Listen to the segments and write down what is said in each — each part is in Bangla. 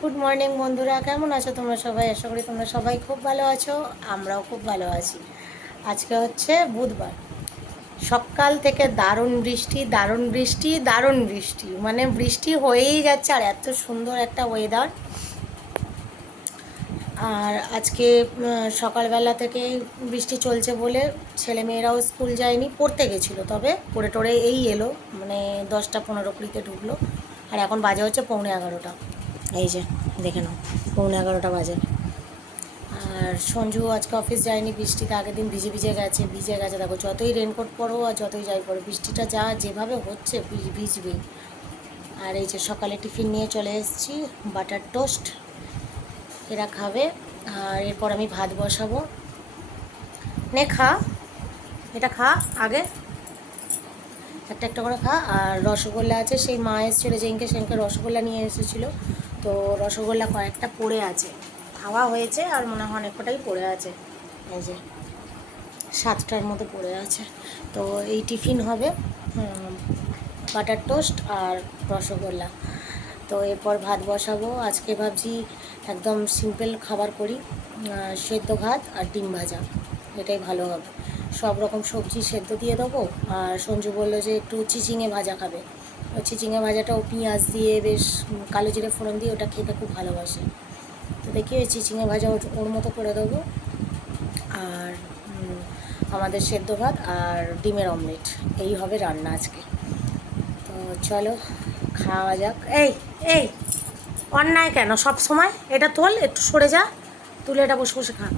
গুড মর্নিং বন্ধুরা, কেমন আছো তোমরা সবাই? আশা করি তোমরা সবাই খুব ভালো আছো। আমরাও খুব ভালো আছি। আজকে হচ্ছে বুধবার। সকাল থেকে দারুণ বৃষ্টি, দারুণ বৃষ্টি, দারুণ বৃষ্টি, মানে বৃষ্টি হয়েই যাচ্ছে। আর এত সুন্দর একটা ওয়েদার। আর আজকে সকালবেলা থেকে বৃষ্টি চলছে বলে ছেলেমেয়েরাও স্কুল যায়নি, পড়তে গেছিলো, তবে পড়ে টড়ে এই এলো, মানে 10টা 15 কুড়িতে ঢুকলো। আর এখন বাজে হচ্ছে 11:45। এই যে দেখে নাও, 11:45 বাজে। আর সঞ্জু আজকে অফিস যায়নি, বৃষ্টিতে আগের দিন ভিজে ভিজে গেছে, ভিজে গেছে। দেখো, যতই রেনকোট পরো আর যতই যাই পরো, বৃষ্টিটা যেভাবে হচ্ছে ভিজবেই। আর এই যে সকালে টিফিন নিয়ে চলে এসেছি, বাটার টোস্ট, এরা খাবে। আর এরপর আমি ভাত বসাবো। নে খা, এটা খা আগে, একটা একটা করে খা। আর রসগোল্লা আছে, সেই মা এসেছিলো যেদিনকে, সেদিনকে রসগোল্লা নিয়ে এসেছিলো। তো রসগোল্লা কয়েকটা পড়ে আছে, খাওয়া হয়েছে আর মনে হয় অনেক কটাই পড়ে আছে। এই যে 7টার মতো পড়ে আছে। তো এই টিফিন হবে বাটার টোস্ট আর রসগোল্লা। তো এরপর ভাত বসাবো। আজকে ভাবছি একদম সিম্পল খাবার করি, সেদ্ধ ভাত আর ডিম ভাজা, এটাই ভালো হবে। সব রকম সবজি সেদ্ধ দিয়ে দেবো। আর সঞ্জু বললো যে একটু চিচিঙে ভাজা খাবে। ওই চিচিঙে ভাজাটাও পেঁয়াজ দিয়ে বেশ কালো জিরে ফোড়ন দিয়ে ওটা খেতে খুব ভালোবাসে। তো দেখি ওই চিচিঙে ভাজা ওর মতো করে দেবো। আর আমাদের সেদ্ধ ভাত আর ডিমের অমলেট, এই হবে রান্না আজকে। তো চলো খাওয়া যাক। এই এই অন্যায় কেন সব সময়? এটা তোল, একটু সরে যা, তুলে এটা বসে বসে খা।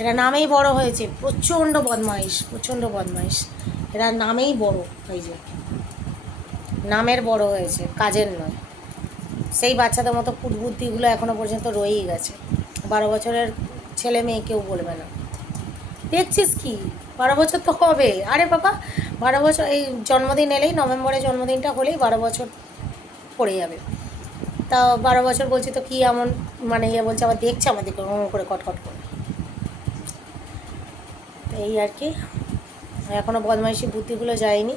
এরা নামেই বড় হয়েছে, প্রচণ্ড বদমাইশ, প্রচণ্ড বদমাইশ। এরা নামেই বড়, এই যে নামের বড় হয়েছে, কাজের নয়। সেই বাচ্চাদের মতো কুটবুদ্ধিগুলো এখনও পর্যন্ত রয়েই গেছে। 12 বছরের ছেলে মেয়ে কেউ বলবে না। দেখছিস কি, 12 বছর তো হবে। আরে বাবা, 12 বছর, এই জন্মদিন এলেই, নভেম্বরে জন্মদিনটা হলেই 12 বছর পড়ে যাবে। তা 12 বছর বলছি তো কি এমন, মানে ইয়ে বলছে, আবার দেখছে আমাদেরকে করে কটকট করে। তো এই আর কি, এখনও বদমাইশি বুদ্ধিগুলো যায়নি।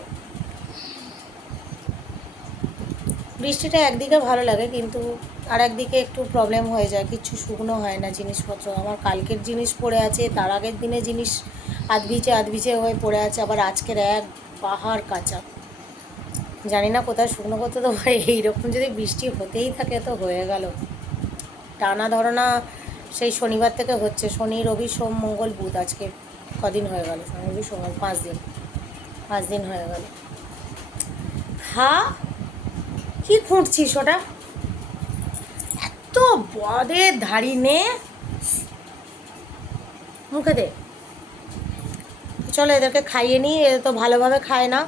বৃষ্টিটা একদিকে ভালো লাগে, কিন্তু আর একদিকে একটু প্রবলেম হয়ে যায়, কিচ্ছু শুকনো হয় না জিনিসপত্র। আমার কালকের জিনিস পড়ে আছে, তার আগের দিনে জিনিস আধভিজে হয়ে পড়ে আছে, আবার আজকের এক পাহাড় কাঁচা। জানি না কোথায় শুকনো করতে দেবো। এইরকম যদি বৃষ্টি হতেই থাকে তো হয়ে গেল। টানা ধরনা সেই শনিবার থেকে হচ্ছে, শনি রবি সোম মঙ্গল বুধ, আজকে কদিন হয়ে গেল? শনি রবি সোম, 5 দিন, 5 দিন হয়ে গেল। খা, কি খুঁটছিস ওটা? তো বদের ধাড়ি নে, মুখে দে। চলো এদেরকে খাইয়ে নিই, এ তো ভালোভাবে খায় না,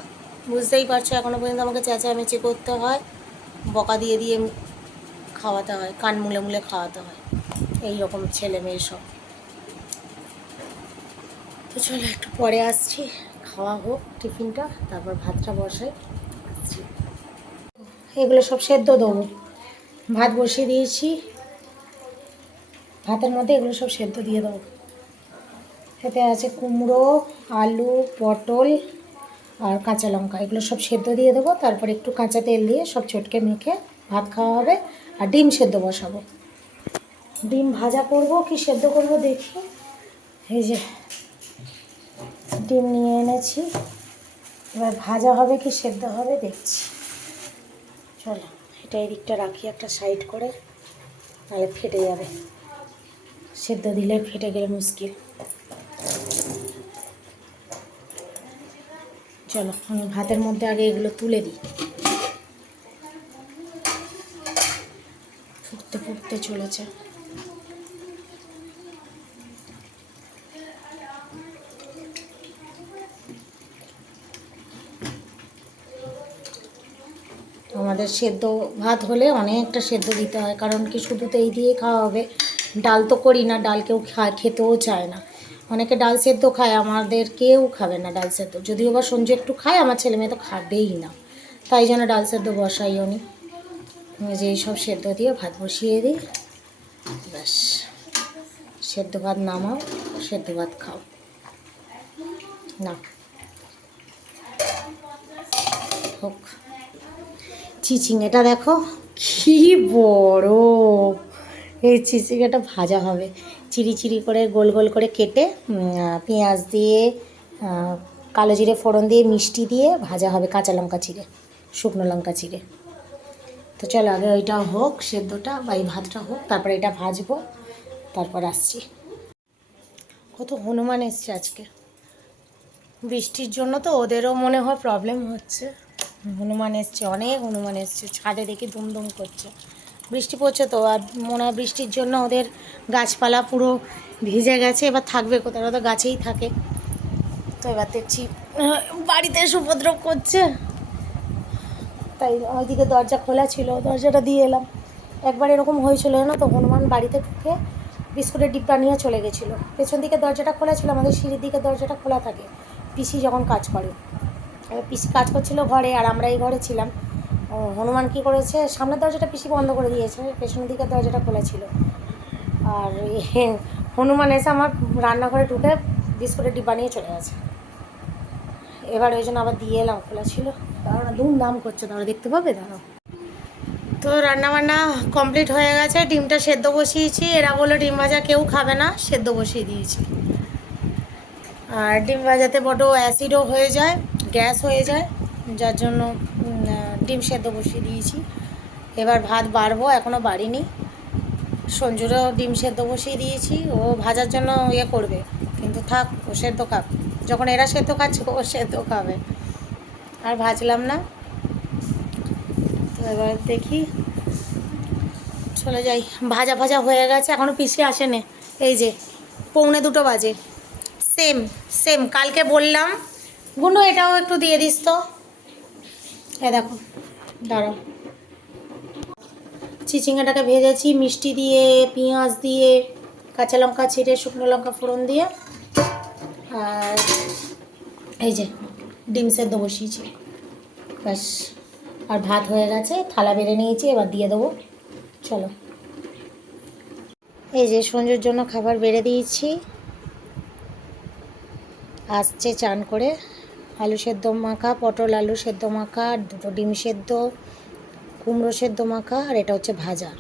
বুঝতেই পারছো। এখনও পর্যন্ত আমাকে চেঁচামেচি করতে হয়, বকা দিয়ে দিয়ে খাওয়াতে হয়, কান মুলে মুলে খাওয়াতে হয়। এই রকম ছেলে মেয়ে সব। তো চলো একটু পরে আসছি, খাওয়া হোক টিফিনটা, তারপর ভাতটা বসাই, আসছি। এগুলো সব সেদ্ধ দেবো, ভাত বসিয়ে দিয়েছি, ভাতের মধ্যে এগুলো সব সেদ্ধ দিয়ে দেবো। এতে আছে কুমড়ো, আলু, পটল আর কাঁচা লঙ্কা, এগুলো সব সেদ্ধ দিয়ে দেবো। তারপর একটু কাঁচা তেল দিয়ে সব চটকে মেখে ভাত খাওয়া হবে। আর ডিম সেদ্ধ বসাবো, ডিম ভাজা করব কি সেদ্ধ করব দেখি। এই যে ডিম নিয়ে এনেছি, এবার ভাজা হবে কি সেদ্ধ হবে দেখছি। চলো এটা এই দিকটা রাখি একটা সাইড করে, নাহলে ফেটে যাবে, সেদ্ধ দিলে ফেটে গেলে মুশকিল। চলো আমি ভাতের মধ্যে আগে এগুলো তুলে দিই, ফুটতে ফুটতে চলেছে। আমাদের সেদ্ধ ভাত হলে অনেকটা সেদ্ধ দিতে হয়, কারণ কি শুধু তো এই দিয়েই খাওয়া হবে, ডাল তো করি না, ডাল কেউ খেতেও চায় না। অনেকে ডাল সেদ্ধ খায়, আমাদের কেউ খাবে না ডাল সেদ্ধ। যদিও বা সঞ্জু একটু খায়, আমার ছেলে মেয়ে তো খাবেই না, তাই জন্য ডাল সেদ্ধ বসাইও নি। যে সব সেদ্ধ দিয়ে ভাত বসিয়ে দিই, ব্যাস সেদ্ধ ভাত নামাও, সেদ্ধ ভাত খাও। না হোক। চিচিংয়েটা দেখো কি বড়, এই চিচিঙ্গাটা ভাজা হবে, চিরি চিরি করে গোল গোল করে কেটে পেঁয়াজ দিয়ে কালো জিরে ফোড়ন দিয়ে মিষ্টি দিয়ে ভাজা হবে, কাঁচা লঙ্কা চিড়ে, শুকনো লঙ্কা চিড়ে। তো চলো আগে ওইটা হোক, সেদ্ধটা বা এই ভাতটা হোক, তারপরে এটা ভাজবো, তারপর আসছি। কত হনুমান এসছে আজকে, বৃষ্টির জন্য তো ওদেরও মনে হয় প্রবলেম হচ্ছে। হনুমান এসছে, অনেক হনুমান এসছে, ছাদে দেখি দুমদুম করছে, বৃষ্টি পড়ছে তো, আর মনে হয় বৃষ্টির জন্য ওদের গাছপালা পুরো ভিজে গেছে, এবার থাকবে কোথায়, ওরা তো গাছেই থাকে। তো এবার দেখছি বাড়িতে এসে উপদ্রব করছে, তাই ওইদিকে দরজা খোলা ছিল, দরজাটা দিয়ে এলাম। একবার এরকম হয়েছিল না তো, হনুমান বাড়িতে ঢুকে বিস্কুটের ডিব্বা নিয়ে চলে গেছিলো। পেছন দিকে দরজাটা খোলা ছিল, আমাদের সিঁড়ির দিকে দরজাটা খোলা থাকে পিসি যখন কাজ করে। পিসি কাজ করছিল ঘরে, আর আমরা এই ঘরে ছিলাম। হনুমান কী করেছে, সামনের দরজাটা পিসি বন্ধ করে দিয়েছে, পেছনের দিকের দরজাটা খোলা ছিল। আর হনুমান এসে আমার রান্নাঘরে ঢুকে বিস্কুটের ডিব্বা নিয়ে চলে গেছে। এবার ওই জন্য আবার দিয়ে এলাম, খোলা ছিল। তারা ধুমধাম করছে, তারা দেখতে পাবে, দাঁড়াও। তো রান্নাবান্না কমপ্লিট হয়ে গেছে, ডিমটা সেদ্ধ বসিয়েছি। এরা বললো ডিম ভাজা কেউ খাবে না, সেদ্ধ বসিয়ে দিয়েছি। আর ডিম ভাজাতে বড় অ্যাসিডও হয়ে যায়, গ্যাস হয়ে যায়, যার জন্য ডিম সেদ্ধ বসিয়ে দিয়েছি। এবার ভাত বাড়বো, এখনও বাড়িনি। সঞ্জুরও ডিম সেদ্ধ বসিয়ে দিয়েছি, ও ভাজার জন্য ইয়ে করবে, কিন্তু থাক, ও সেদ্ধ খাক, যখন এরা সেদ্ধ খাচ্ছে ও সেদ্ধ খাবে, আর ভাজলাম না। তো এবার দেখি, চলে যাই। ভাজা ভাজা হয়ে গেছে, এখনও পিসি আসেনি, এই যে 1:45 বাজে। সেম সেম কালকে বললাম, গুনু এটাও একটু দিয়ে দিস তো, এ দেখো, দাঁড়াও। চিচিঙ্গাটাকে ভেজেছি মিষ্টি দিয়ে, পেঁয়াজ দিয়ে, কাঁচা লঙ্কা ছিঁড়ে, শুকনো লঙ্কা ফোড়ন দিয়ে, আর এই যে ডিম সেদ্ধ বসিয়েছি, ব্যাস। আর ভাত হয়ে গেছে, থালা বেড়ে নিয়েছি, এবার দিয়ে দেবো। চলো, এই যে সঞ্জুর জন্য খাবার বেড়ে দিয়েছি, আসছে চান করে। আলু সেদ্ধ মাখা, পটল আলু সেদ্ধ মাখা, 2টো ডিম সেদ্ধ, কুমড়ো সেদ্ধ মাখা, আর এটা হচ্ছে ভাজা।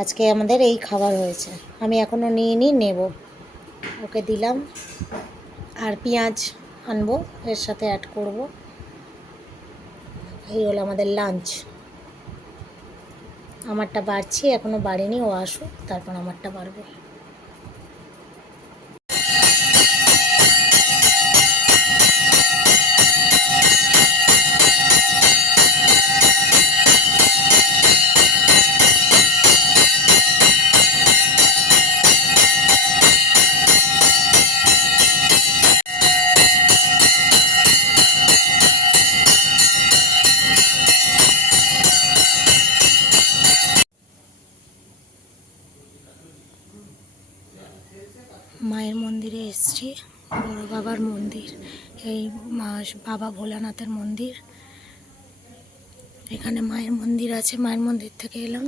আজকে আমাদের এই খাবার হয়েছে, আমি এখনও নিইনি, নেব। ওকে দিলাম, আর পেঁয়াজ আনবো, এর সাথে অ্যাড করব। এই হলো আমাদের লাঞ্চ। আমারটা বাড়ছি, এখনও বাড়েনি, ও আসুক তারপর আমারটা বাড়বে। মায়ের মন্দিরে এসেছি, বড় বাবার মন্দির, এই বাবা ভোলানাথের মন্দির। এখানে মায়ের মন্দির আছে, মায়ের মন্দির থেকে এলাম।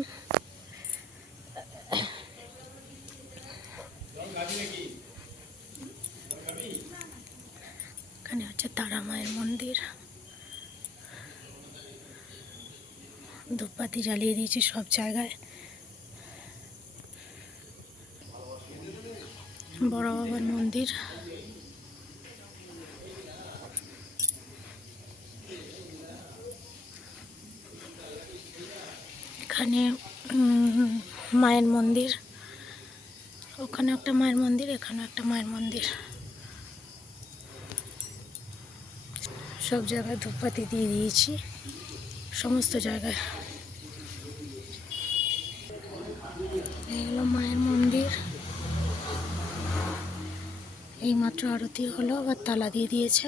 এখানে হচ্ছে তারা মায়ের মন্দির, ধূপবাতি জ্বালিয়ে দিয়েছি সব জায়গায়। বড় বাবার মন্দির, এখানে মায়ের মন্দির, ওখানে একটা মায়ের মন্দির, এখানে একটা মায়ের মন্দির। সব জায়গায় ধূপবাতি দিয়ে দিয়েছি, সমস্ত জায়গায়। এগুলো মায়ের মন্দির। এইমাত্র আরতি হলো, আবার তালা দিয়ে দিয়েছে।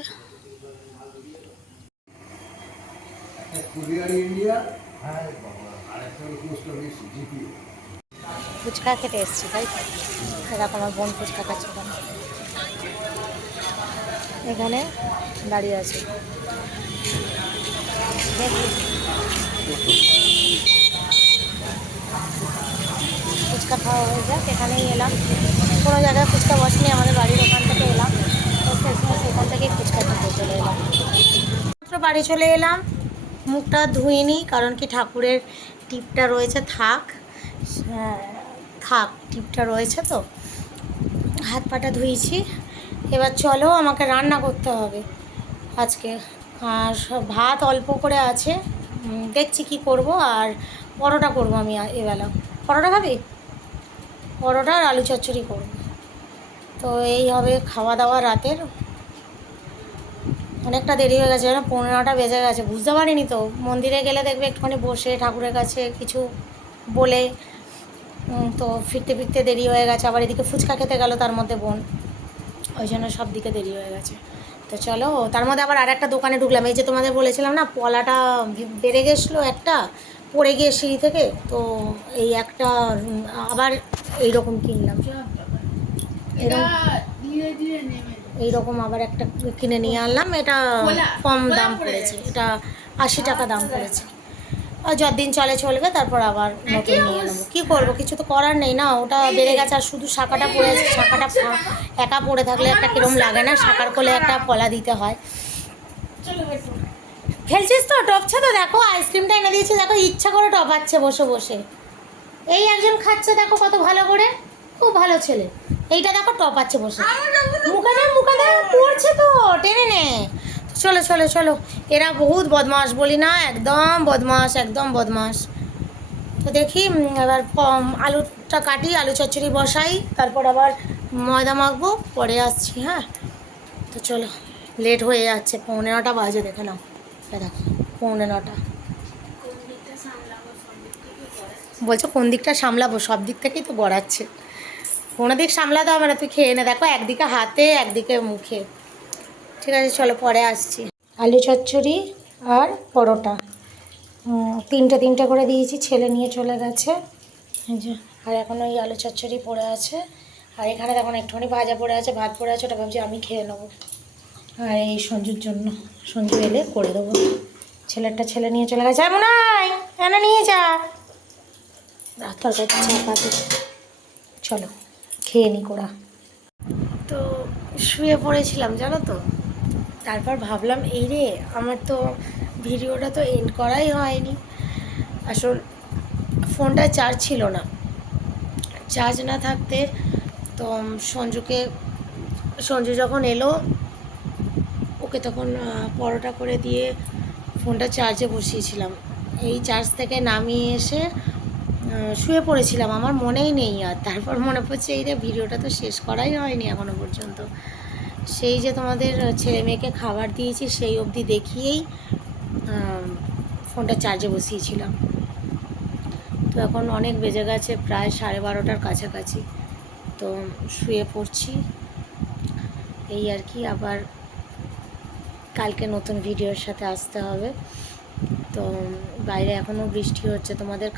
ফুচকা খেতে এসেছি, তাই তো। এরকম আমার বোন ফুচকা খাচ্ছে, এখানে দাঁড়িয়ে আছে। ফুচকা খাওয়া হয়ে যাক, এখানেই এলাম। কোনো জায়গায় ফুচকা বসেনি, আমাদের বাড়ির ওখান থেকে এলাম, তো সেখান থেকে ফুচকা খেতে চলে এলাম। মাত্র বাড়ি চলে এলাম, মুখটা ধুইনি, কারণ কি ঠাকুরের টিপটা রয়েছে, থাক। থাক, টিপটা রয়েছে তো। হাত পাটা ধুয়েছি, এবার চলো আমাকে রান্না করতে হবে আজকে। আর ভাত অল্প করে আছে, দেখছি কি করব। আর পরোটা করব আমি এবেলা। পরোটা খাবি? পরোটা আর আলু চচ্চড়ি করব। তো এই হবে খাওয়া দাওয়া রাতের। অনেকটা দেরি হয়ে গেছে, যেন 15টা বেজে গেছে, বুঝতে পারিনি তো। মন্দিরে গেলে দেখবে একটুখানি বসে ঠাকুরের কাছে কিছু বলে, তো ফিরতে ফিরতে দেরি হয়ে গেছে। আবার এদিকে ফুচকা খেতে গেল তার মধ্যে বোন, ওই জন্য সব দিকে দেরি হয়ে গেছে। তো চলো, তার মধ্যে আবার আর একটা দোকানে ঢুকলাম। এই যে তোমাদের বলেছিলাম না, পলাটা বেড়ে গেছিলো একটা, পড়ে গিয়ে সিঁড়ি থেকে, তো এই একটা আবার এইরকম কিনলাম। এইরকম আবার একটা কিনে নিয়ে আনলাম। এটা কম দাম পড়েছে, এটা 80 টাকা দাম পড়েছে। আর যতদিন চলে চলবে, তারপর আবার নতুন নিয়ে নেবো। কী করবো, কিছু তো করার নেই না, ওটা বেড়ে গেছে। আর শুধু শাঁখাটা পড়ে আছে, শাঁখাটা একা পড়ে থাকলে একটা কিরম লাগে না, শাঁখার কোলে একটা কলা দিতে হয়। ফেলছিস তো, টপছে তো, দেখো আইসক্রিমটা এনে দিয়েছে, দেখো ইচ্ছা করে টপাচ্ছে বসে বসে। এই একজন খাচ্ছে দেখো কত ভালো করে, খুব ভালো ছেলে। এইটা দেখো টপাচ্ছে বসে, মুখে দে পড়ছে তো, টেনে নে। চলো চলো চলো, এরা বহুত বদমাস, বলি না, একদম বদমাস, একদম বদমাস। তো দেখি এবার আলুটা কাটি, আলু চচ্চড়ি বসাই, তারপর আবার ময়দা মাখবো, পরে আসছি। হ্যাঁ, তো চলো, লেট হয়ে যাচ্ছে, 9:15 বাজে, দেখে নাও। দেখো 9:15। বলছো কোন দিকটা সামলাবো? সব দিক থেকেই তো গড়াচ্ছে, কোনো দিক সামলাতে হবে না, তুই খেয়ে নে। দেখো একদিকে হাতে, একদিকে মুখে। ঠিক আছে চলো, পরে আসছি। আলু চচ্চড়ি আর পরোটা তিনটে তিনটে করে দিয়েছি, ছেলে নিয়ে চলে গেছে। এই যে, আর এখন ওই আলু চচ্চড়ি পড়ে আছে। আর এখানে দেখুন একটুখানি ভাজা পড়ে আছে, ভাত পড়ে আছে, ওটা ভাবছি আমি খেয়ে নেবো। আর এই সঞ্জুর জন্য, সঞ্জু এলে করে দেবো। ছেলে নিয়ে চলে গেছে। এমন এনে নিয়ে যা, তরকারি চাপা দিই। চলো খেয়ে নি কোড়া। তো শুয়ে পড়েছিলাম জানো তো, তারপর ভাবলাম এই রে, আমার তো ভিডিওটা তো এন্ড করাই হয়নি। আসল ফোনটা চার্জ ছিল না, চার্জ না থাকতে তো সঞ্জু যখন এলো, ওকে তখন পরোটা করে দিয়ে ফোনটা চার্জে বসিয়েছিলাম। এই চার্জ থেকে নামিয়ে এসে শুয়ে পড়েছিলাম, আমার মনেই নেই। আর তারপর মনে পড়ছে এই রে, ভিডিওটা তো শেষ করাই হয়নি এখনও পর্যন্ত। সেই যে তোমাদের ছেলে মেয়েকে খাবার দিয়েছি, সেই অবধি দেখিয়েই ফোনটা চার্জে বসিয়েছিলাম। তো এখন অনেক বেজে গেছে, প্রায় 12:30টার কাছাকাছি। তো শুয়ে পড়ছি এই আর কি। আবার কালকে নতুন ভিডিওর সাথে আসতে হবে। তো বাইরে এখনও বৃষ্টি হচ্ছে। তোমাদের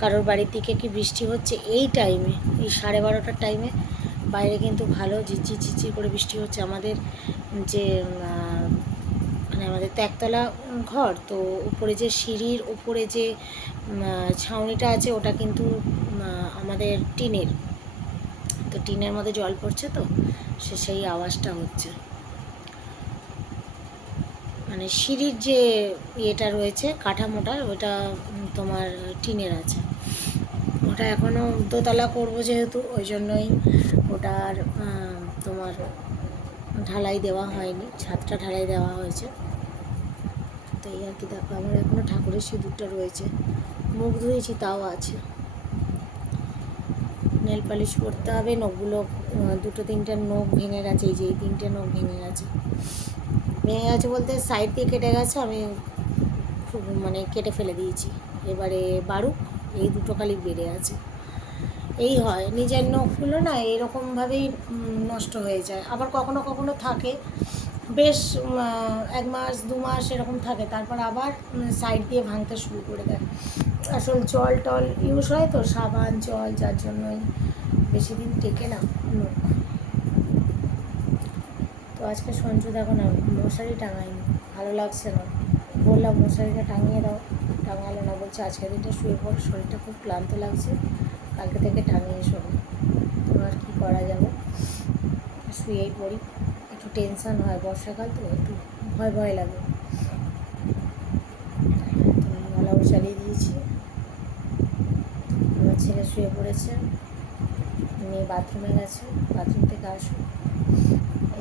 কারোর বাড়ির দিকে কি বৃষ্টি হচ্ছে এই টাইমে, এই 12:30টার টাইমে? বাইরে কিন্তু ভালো ঝিরঝির ঝিরঝির করে বৃষ্টি হচ্ছে। আমাদের যে আমাদের তো একতলা ঘর, তো উপরে যে সিঁড়ির উপরে যে ছাউনিটা আছে, ওটা কিন্তু আমাদের টিনের, তো টিনের মধ্যে জল পড়ছে, তো সেই আওয়াজটা হচ্ছে। মানে সিঁড়ির যে ইয়েটা রয়েছে, কাঠামোটা, ওটা তোমার টিনের আছে। ওটা এখনও দোতলা করবো যেহেতু, ওই জন্যই ওটার তোমার ঢালাই দেওয়া হয়নি, ছাদটা ঢালাই দেওয়া হয়েছে। তো এই আর কি। দেখো আমার এখনও ঠাকুরের সিঁদুরটা রয়েছে, মুখ ধুয়েছি তাও আছে। নেল পালিশ করতে হবে। নখগুলো 2-3টে নখ ভেঙে গেছে, এই যে এই 3টে নখ ভেঙে গেছে বলতে সাইড দিয়ে কেটে গেছে, আমি খুব কেটে ফেলে দিয়েছি। এবারে বারুক, এই দুটো খালি বেড়ে আছে। এই হয়, নিজের নখগুলো না এরকমভাবেই নষ্ট হয়ে যায়। আবার কখনো কখনো থাকে বেশ 1 মাস 2 মাস এরকম থাকে, তারপর আবার সাইড দিয়ে ভাঙতে শুরু করে দেয়। আসল জল টল ইউজ হয় তো, সাবান জল, যার জন্যই বেশি দিন টেকে না নখ। তো আজকে সঞ্জু দেখো না, মশারি টাঙায়নি, ভালো লাগছে না। বললাম মশারিটা টাঙিয়ে দাও, টাঙালো না, বলছে আজকের দিনটা শুয়ে পড়, শরীরটা খুব ক্লান্ত লাগছে, কালকে থেকে টাঙিয়ে শোবো। তো আর কী করা যাবে, শুয়েই পড়ি। একটু টেনশান হয়, বর্ষাকাল তো একটু ভয় ভয় লাগে। তো গলাও চালিয়ে দিয়েছি। আমার ছেলে শুয়ে পড়েছে, মেয়ে বাথরুমে গেছে, বাথরুম থেকে আসুক,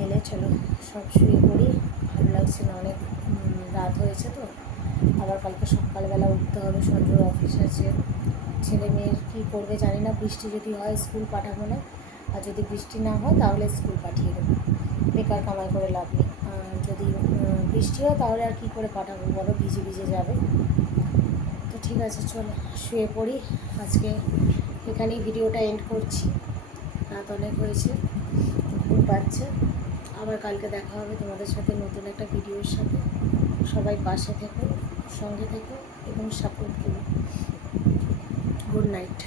এলে চলো সব শুয়ে পড়ি। ভালো লাগছে না, অনেক রাত হয়েছে তো। আবার কালকে সকালবেলা উঠতে হবে, সঞ্জুর অফিস আছে। ছেলে মেয়ের কী করবে জানি না, বৃষ্টি যদি হয় স্কুল পাঠাবো না, আর যদি বৃষ্টি না হয় তাহলে স্কুল পাঠিয়ে দেবো, বেকার কামাই করে লাভ নেই। আর যদি বৃষ্টি হয় তাহলে আর কী করে পাঠাবো বলো, ভিজে ভিজে যাবে। তো ঠিক আছে চলো শুয়ে পড়ি, আজকে এখানেই ভিডিওটা এন্ড করছি, রাত অনেক হয়েছে, ঘুম পাচ্ছে। আবার কালকে দেখা হবে তোমাদের সাথে নতুন একটা ভিডিওর সাথে। সবাই পাশে থেকো, সঙ্গে থেকো এবং সাপোর্ট করো। Good night.